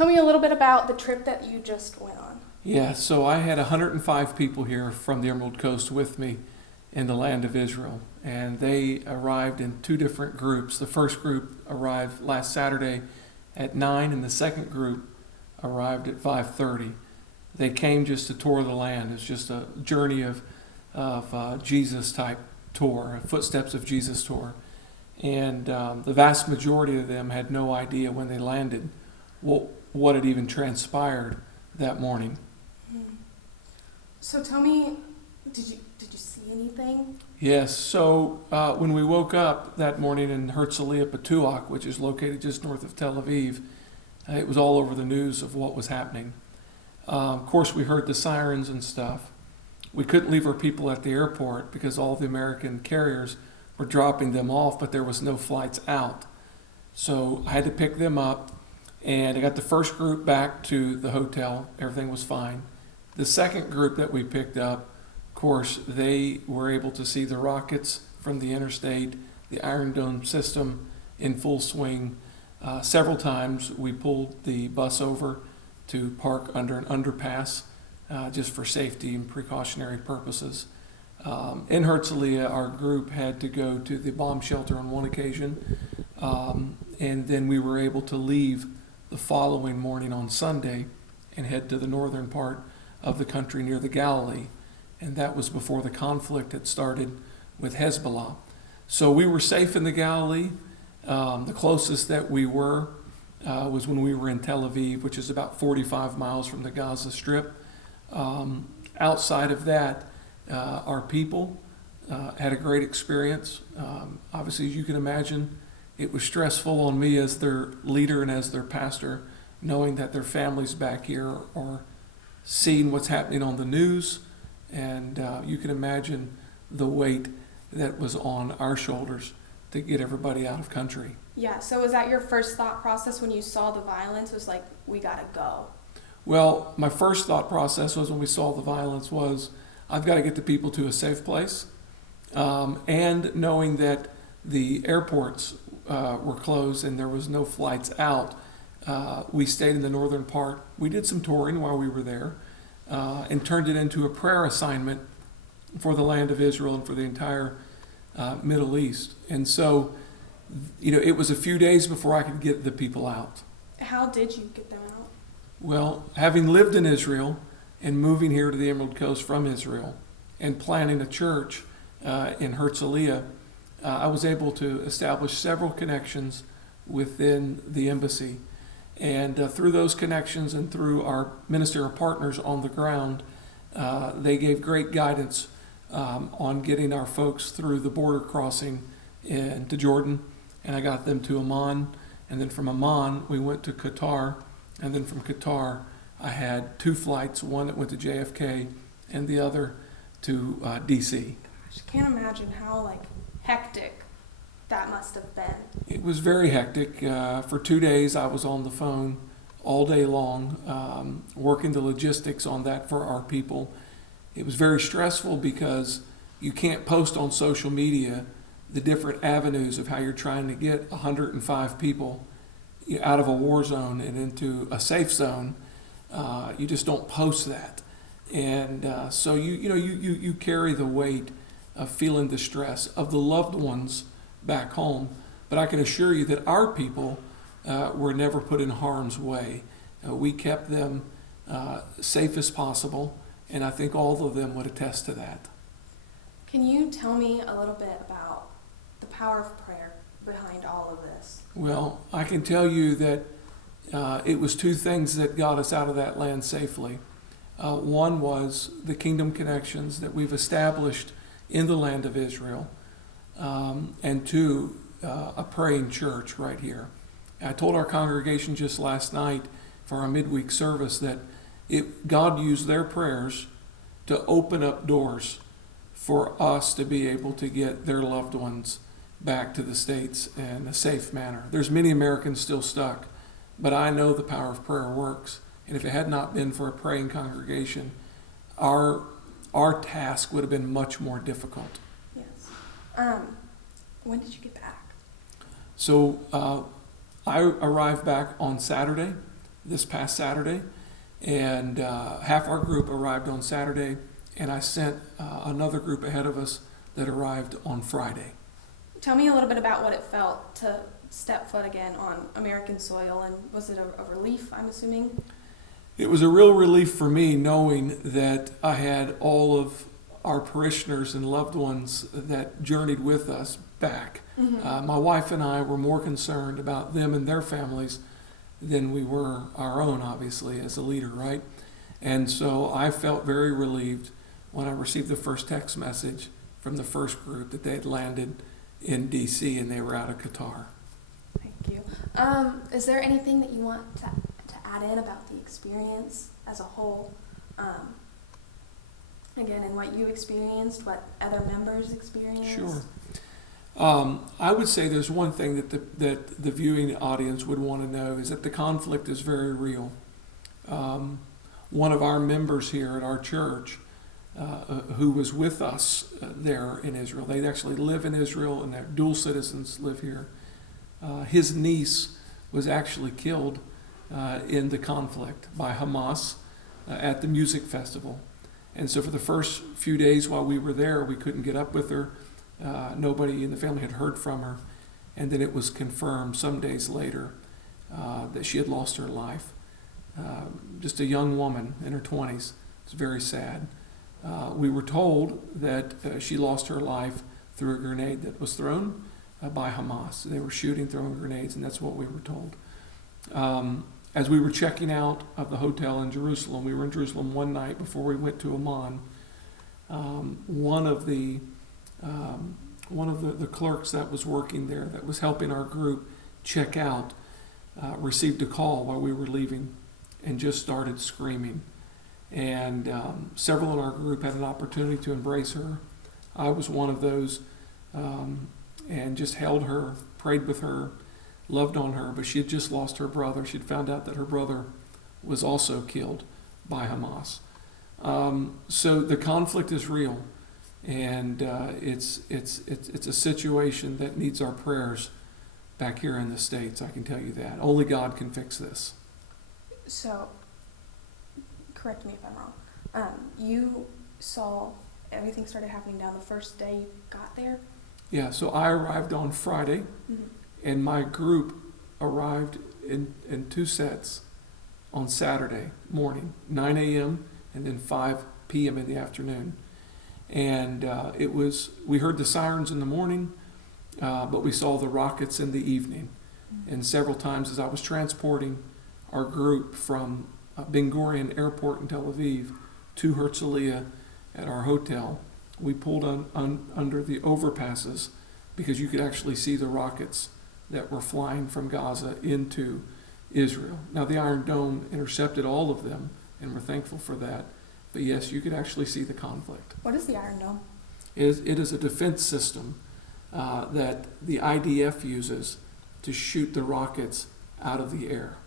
Tell me a little bit about the trip that you just went on. Yeah, so I had 105 people here from the Emerald Coast with me in the land of Israel, and they arrived in two different groups. The first group arrived last Saturday at 9, and the second group arrived at 5:30. They came just to tour the land. It's just a journey of Jesus type tour, a Footsteps of Jesus tour. And the vast majority of them had no idea when they landed what had even transpired that morning. So tell me, did you see anything? Yes, so when we woke up that morning in Herzliya, Patuach, which is located just north of Tel Aviv, it was all over the news of what was happening. Of course, we heard the sirens and stuff. We couldn't leave our people at the airport because all the American carriers were dropping them off, but there was no flights out. So I had to pick them up, and I got the first group back to the hotel. Everything was fine. The second group that we picked up, of course, they were able to see the rockets from the interstate, the Iron Dome system in full swing. Several times we pulled the bus over to park under an underpass just for safety and precautionary purposes. In Herzliya, our group had to go to the bomb shelter on one occasion, and then we were able to leave the following morning on Sunday and head to the northern part of the country near the Galilee, and that was before the conflict had started with Hezbollah. So we were safe in the Galilee. The closest that we were was when we were in Tel Aviv, which is about 45 miles from the Gaza Strip. Outside of that, our people had a great experience. Obviously, as you can imagine, it was stressful on me as their leader and as their pastor, knowing that their families back here are seeing what's happening on the news, and you can imagine the weight that was on our shoulders to get everybody out of country. Yeah, so was that your first thought process when you saw the violence? Was like, we gotta go? Well, my first thought process was when we saw the violence was, I've got to get the people to a safe place. And knowing that the airports were closed and there was no flights out, we stayed in the northern part. We did some touring while we were there and turned it into a prayer assignment for the land of Israel and for the entire Middle East. And so, it was a few days before I could get the people out. How did you get them out? Well, having lived in Israel and moving here to the Emerald Coast from Israel and planning a church in Herzliya, I was able to establish several connections within the embassy. And through those connections and through our ministerial partners on the ground, they gave great guidance on getting our folks through the border crossing into Jordan. And I got them to Amman. And then from Amman, we went to Qatar. And then from Qatar, I had two flights, one that went to JFK and the other to D.C. I can't imagine how hectic that must have been. It was very hectic. For 2 days, I was on the phone all day long, working the logistics on that for our people. It was very stressful because you can't post on social media the different avenues of how you're trying to get 105 people out of a war zone and into a safe zone. You just don't post that. And so you carry the weight of feeling the stress of the loved ones back home. But I can assure you that our people were never put in harm's way. We kept them safe as possible, and I think all of them would attest to that. Can you tell me a little bit about the power of prayer behind all of this? Well, I can tell you that it was two things that got us out of that land safely. One was the kingdom connections that we've established in the land of Israel, and two, a praying church right here. I told our congregation just last night for our midweek service that God used their prayers to open up doors for us to be able to get their loved ones back to the States in a safe manner. There's many Americans still stuck, but I know the power of prayer works. And if it had not been for a praying congregation, our task would have been much more difficult. Yes. When did you get back? So I arrived back on Saturday, this past Saturday, and half our group arrived on Saturday, and I sent another group ahead of us that arrived on Friday. Tell me a little bit about what it felt to step foot again on American soil, and was it a relief, I'm assuming? It was a real relief for me knowing that I had all of our parishioners and loved ones that journeyed with us back. Mm-hmm. My wife and I were more concerned about them and their families than we were our own, obviously, as a leader, right? And so I felt very relieved when I received the first text message from the first group that they had landed in D.C. and they were out of Qatar. Thank you. Is there anything that you want to add in about the experience as a whole? Again, and what you experienced, what other members experienced? Sure. I would say there's one thing that the viewing audience would want to know is that the conflict is very real. One of our members here at our church, who was with us there in Israel, they actually live in Israel and their dual citizens live here. His niece was actually killed in the conflict by Hamas at the music festival. And so for the first few days while we were there, we couldn't get up with her. Nobody in the family had heard from her. And then it was confirmed some days later that she had lost her life. Just a young woman in her 20s. It's very sad. We were told that she lost her life through a grenade that was thrown by Hamas. They were shooting, throwing grenades, and that's what we were told. As we were checking out of the hotel in Jerusalem, we were in Jerusalem one night before we went to Amman. One of the clerks that was working there, that was helping our group check out, received a call while we were leaving and just started screaming. And several in our group had an opportunity to embrace her. I was one of those, and just held her, prayed with her, loved on her, but she had just lost her brother. She'd found out that her brother was also killed by Hamas. So the conflict is real, and it's a situation that needs our prayers back here in the States. I can tell you that. Only God can fix this. So, correct me if I'm wrong. You saw everything started happening down the first day you got there? Yeah, so I arrived on Friday. Mm-hmm. And my group arrived in two sets on Saturday morning, 9 a.m. and then 5 p.m. in the afternoon. And we heard the sirens in the morning, but we saw the rockets in the evening. Mm-hmm. And several times as I was transporting our group from Ben Gurion Airport in Tel Aviv to Herzliya at our hotel, we pulled under the overpasses because you could actually see the rockets that were flying from Gaza into Israel. Now, the Iron Dome intercepted all of them, and we're thankful for that. But yes, you could actually see the conflict. What is the Iron Dome? It is a defense system that the IDF uses to shoot the rockets out of the air.